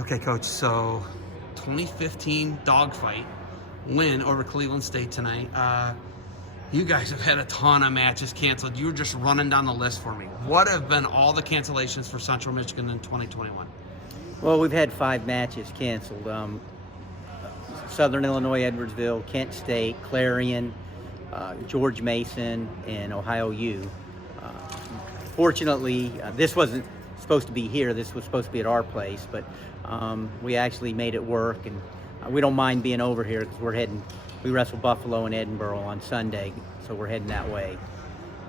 Okay, Coach, so 2015 dogfight win over Cleveland State tonight. You guys have had a ton of matches canceled. You were just running down the list for me. What have been all the cancellations for Central Michigan in 2021? Well, we've had 5 matches canceled. Southern Illinois, Edwardsville, Kent State, Clarion, George Mason, and Ohio U. Fortunately, this wasn't supposed to be here. This was supposed to be at our place, but we actually made it work, and we don't mind being over here because we wrestle Buffalo and Edinburgh on Sunday, so we're heading that way.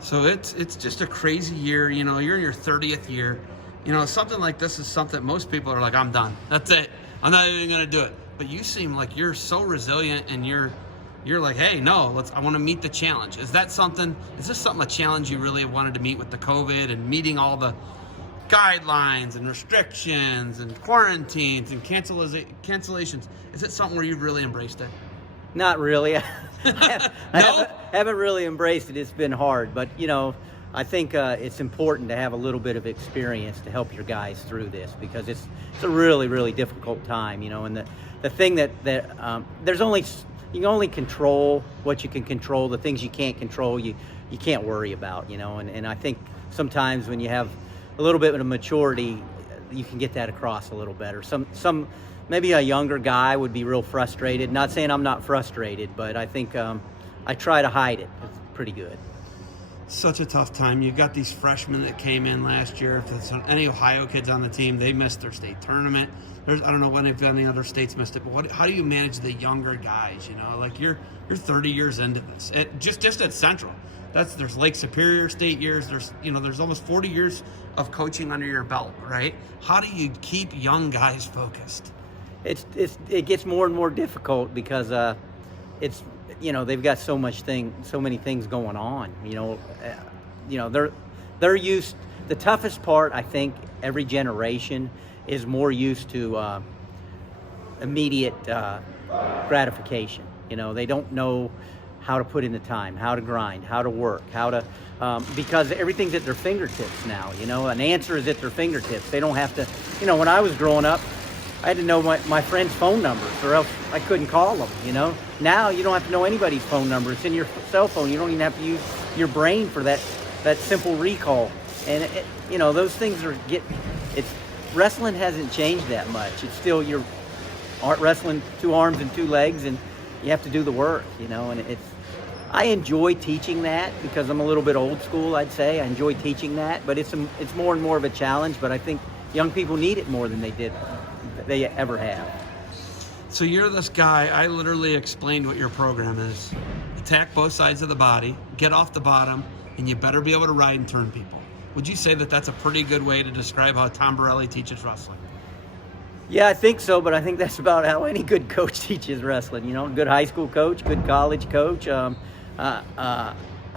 So it's just a crazy year. You know, you're in your 30th year. You know, something like this is something most people are like, I'm done. That's it. I'm not even going to do it. But you seem like you're so resilient, and you're like, hey, no, I want to meet the challenge. Is this something, a challenge you really wanted to meet with the COVID and meeting all the guidelines and restrictions and quarantines and cancellations? Is it something where you've really embraced it? Not really. No? haven't really embraced it. It's been hard, but you know, I think it's important to have a little bit of experience to help your guys through this, because it's a really, really difficult time, you know. And the thing that you can only control what you can control. The things you can't control, you can't worry about, you know. And I think sometimes when you have a little bit of maturity, you can get that across a little better. Maybe a younger guy would be real frustrated. Not saying I'm not frustrated, but I think I try to hide it. It's pretty good. Such a tough time. You've got these freshmen that came in last year. If there's any Ohio kids on the team, they missed their state tournament. I don't know when if any other states missed it, but how do you manage the younger guys? You know, like you're 30 years into this. Just at Central, there's Lake Superior State years. There's almost 40 years of coaching under your belt, right? How do you keep young guys focused? It gets more and more difficult because they've got so many things going on. They're used. The toughest part, I think, every generation is more used to immediate gratification. You know, they don't know how to put in the time, how to grind, how to work, because everything's at their fingertips now. You know, an answer is at their fingertips. They don't have to. You know, when I was growing up, I had to know my friends' phone numbers, or else I couldn't call them, you know. Now you don't have to know anybody's phone number. It's in your cell phone. You don't even have to use your brain for that simple recall. And, those things wrestling hasn't changed that much. It's still you're wrestling 2 arms and 2 legs, and you have to do the work, you know. And I enjoy teaching that because I'm a little bit old school, I'd say. I enjoy teaching that, but it's more and more of a challenge. But I think young people need it more than they ever have. So you're this guy, I literally explained what your program is. Attack both sides of the body, get off the bottom, and you better be able to ride and turn people. Would you say that that's a pretty good way to describe how Tom Borrelli teaches wrestling? Yeah, I think so, but I think that's about how any good coach teaches wrestling. You know, good high school coach, good college coach. I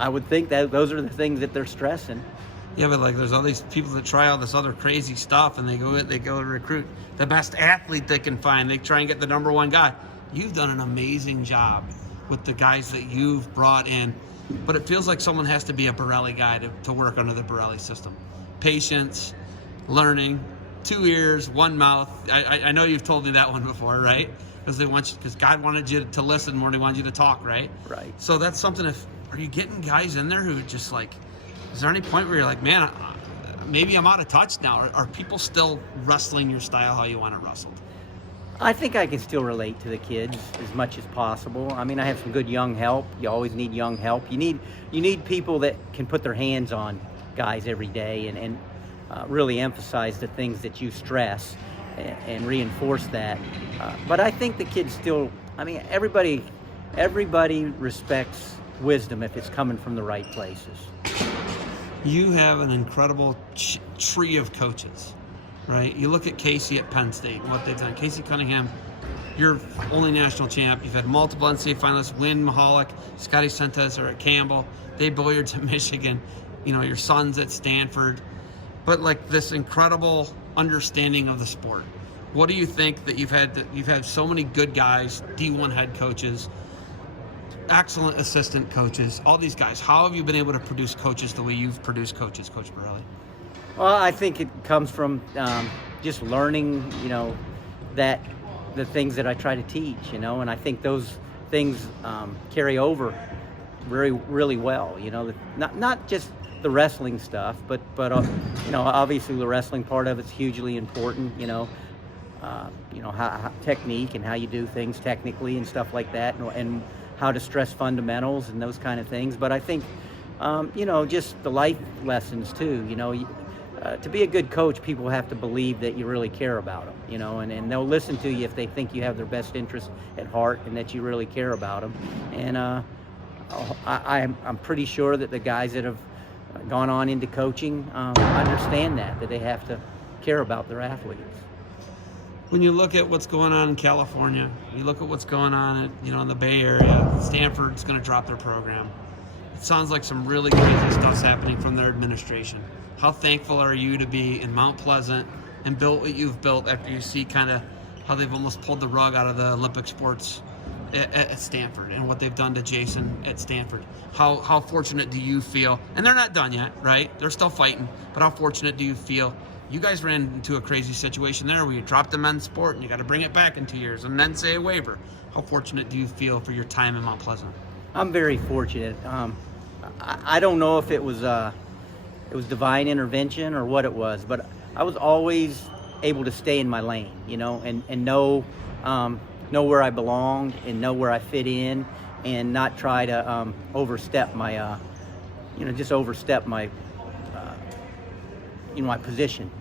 would think that those are the things that they're stressing. Yeah, but like there's all these people that try all this other crazy stuff, and they go recruit the best athlete they can find. They try and get the number 1 guy. You've done an amazing job with the guys that you've brought in, but it feels like someone has to be a Borrelli guy to work under the Borrelli system. Patience, learning, 2 ears, 1 mouth. I know you've told me that one before, right? Because God wanted you to listen more than He wanted you to talk, right? Right. So that's something. Are you getting guys in there who just like? Is there any point where you're like, man, maybe I'm out of touch now? Are people still wrestling your style how you want it wrestled? I think I can still relate to the kids as much as possible. I mean, I have some good young help. You always need young help. You need people that can put their hands on guys every day and really emphasize the things that you stress and reinforce that. But I think the kids still, everybody respects wisdom if it's coming from the right places. You have an incredible tree of coaches, right? You look at Casey at Penn State and what they've done. Casey Cunningham, you're only national champ. You've had multiple NCAA finalists, Wynn Mahalik, Scotty Sentes are at Campbell, Dave Boyard's at Michigan, your son's at Stanford. But like this incredible understanding of the sport. What do you think that you've had so many good guys, D1 head coaches, excellent assistant coaches, all these guys. How have you been able to produce coaches the way you've produced coaches, Coach Borrelli? Well, I think it comes from just learning, that the things that I try to teach, and I think those things carry over really well. Not just the wrestling stuff, but obviously the wrestling part of it's hugely important. How technique and how you do things technically and stuff like that, and how to stress fundamentals and those kind of things. But I think just the life lessons too. To be a good coach, people have to believe that you really care about them, and they'll listen to you if they think you have their best interest at heart and that you really care about them. And I'm pretty sure that the guys that have gone on into coaching understand that they have to care about their athletes. When you look at what's going on in California, you look at what's going on in the Bay Area, Stanford's going to drop their program. It sounds like some really crazy stuff's happening from their administration. How thankful are you to be in Mount Pleasant and built what you've built after you see kind of how they've almost pulled the rug out of the Olympic sports at Stanford and what they've done to Jason at Stanford? How fortunate do you feel? And they're not done yet, right? They're still fighting. But how fortunate do you feel? You guys ran into a crazy situation there where you dropped the men's sport and you got to bring it back in 2 years and then say a waiver. How fortunate do you feel for your time in Mount Pleasant? I'm very fortunate. I don't know if it was divine intervention or what it was, but I was always able to stay in my lane, and know where I belonged and know where I fit in, and not try to overstep my, my position.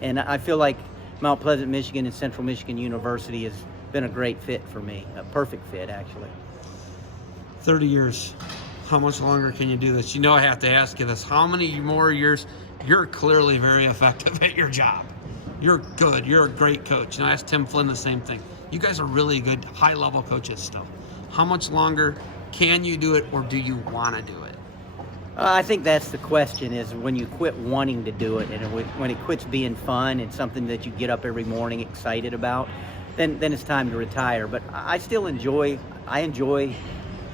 And I feel like Mount Pleasant, Michigan, and Central Michigan University has been a great fit for me, a perfect fit, actually. 30 years. How much longer can you do this? I have to ask you this. How many more years? You're clearly very effective at your job. You're good. You're a great coach. I asked Tim Flynn the same thing. You guys are really good, high-level coaches still. How much longer can you do it, or do you want to do it? I think that's the question, is when you quit wanting to do it, and when it quits being fun and something that you get up every morning excited about, then it's time to retire. But I still enjoy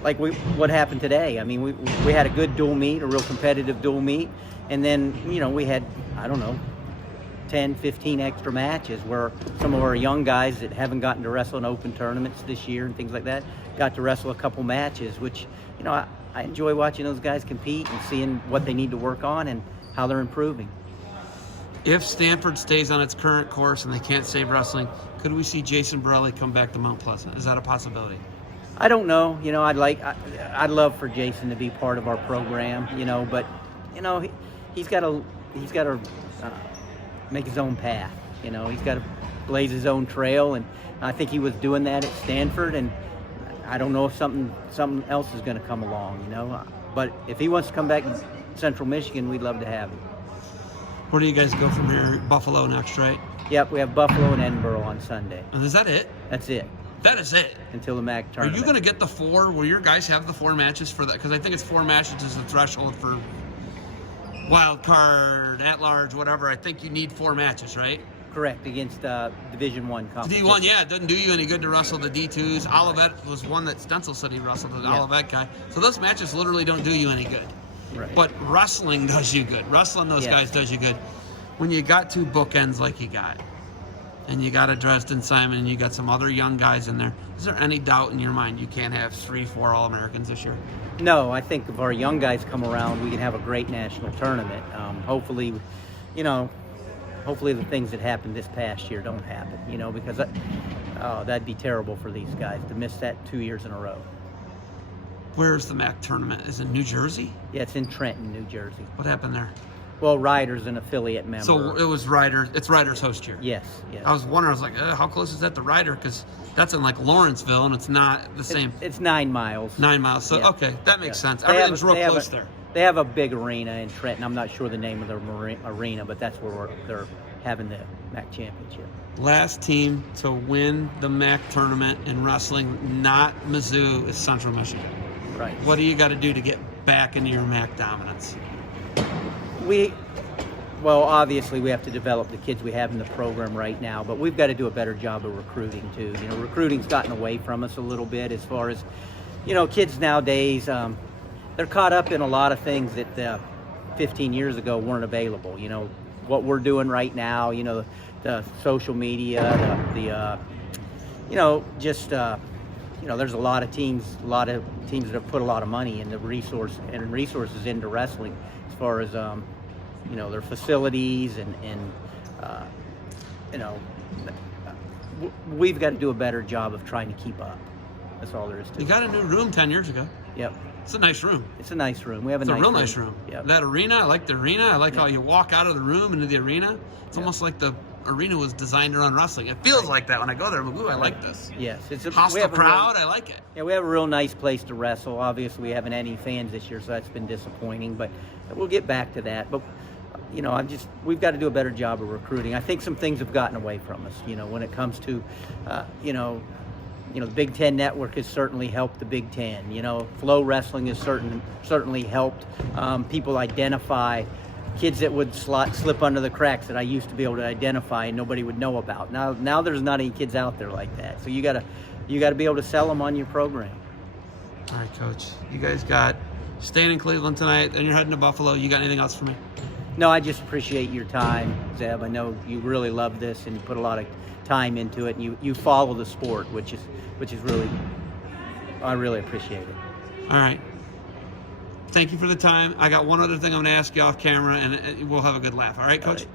like what happened today. I mean, we had a good dual meet, a real competitive dual meet, and then we had 10, 15 extra matches where some of our young guys that haven't gotten to wrestle in open tournaments this year and things like that got to wrestle a couple matches, which I enjoy watching those guys compete and seeing what they need to work on and how they're improving. If Stanford stays on its current course and they can't save wrestling, could we see Jason Borrelli come back to Mount Pleasant? Is that a possibility? I don't know. I'd love for Jason to be part of our program. But he's got to make his own path. He's got to blaze his own trail, and I think he was doing that at Stanford. And I don't know if something else is going to come along. But if he wants to come back to Central Michigan, we'd love to have him. Where do you guys go from here? Buffalo next, right? Yep, we have Buffalo and Edinburgh on Sunday. And is that it? That's it. That is it. Until the MAC tournament. Are you going to get the 4? Will your guys have the 4 matches for that? Because I think it's 4 matches is the threshold for wild card, at large, whatever. I think you need 4 matches, right? Correct, against Division I competition. D1, yeah, it doesn't do you any good to wrestle the D2s. Olivet was one that Stencil said he wrestled, the Olivet guy. So those matches literally don't do you any good. Right. But wrestling does you good. Wrestling those guys does you good. When you got 2 bookends like you got, and you got a Dresden Simon, and you got some other young guys in there, is there any doubt in your mind you can't have 3, 4 All-Americans this year? No, I think if our young guys come around, we can have a great national tournament. Hopefully the things that happened this past year don't happen, because that'd be terrible for these guys to miss that 2 years in a row. Where's the MAC tournament? Is it New Jersey? Yeah, it's in Trenton, New Jersey. What happened there? Well, Ryder's an affiliate member. So it was Ryder. It's Ryder's host year. Yes. I was wondering. I was like, how close is that to Ryder? Because that's in like Lawrenceville, and it's not the same. It's 9 miles. 9 miles. So okay, that makes sense. They Everything's real close there. They have a big arena in Trenton. I'm not sure the name of their arena, but that's where they're having the MAC championship. Last team to win the MAC tournament in wrestling, not Mizzou, is Central Michigan. Right. What do you got to do to get back into your MAC dominance? Well, obviously we have to develop the kids we have in the program right now, but we've got to do a better job of recruiting too. Recruiting's gotten away from us a little bit as far as, kids nowadays, they're caught up in a lot of things that 15 years ago weren't available. What we're doing right now, the social media, there's a lot of teams that have put a lot of money and resources into wrestling, as far as their facilities and we've got to do a better job of trying to keep up. That's all there is to it. You got a new room 10 years ago. Yep. It's a nice room. It's a nice room. We have It's a real nice room. Yep. That arena, I like the arena. I like how you walk out of the room into the arena. It's almost like the arena was designed around wrestling. It feels like that when I go there. I'm like, ooh, I like this. Yes. It's a Hostile crowd. I like it. Yeah, we have a real nice place to wrestle. Obviously, we haven't had any fans this year, so that's been disappointing. But we'll get back to that. But we've got to do a better job of recruiting. I think some things have gotten away from us. When it comes to, the Big Ten Network has certainly helped the Big Ten. Flow Wrestling has certainly helped people identify kids that would slip under the cracks that I used to be able to identify and nobody would know about. Now there's not any kids out there like that. So you gotta be able to sell them on your program. All right, Coach. You guys got staying in Cleveland tonight, and you're heading to Buffalo. You got anything else for me? No, I just appreciate your time, Zeb. I know you really love this and you put a lot of time into it, and you follow the sport, which is really, I really appreciate it. All right. Thank you for the time. I got one other thing I'm going to ask you off camera, and we'll have a good laugh. All right, Coach? All right.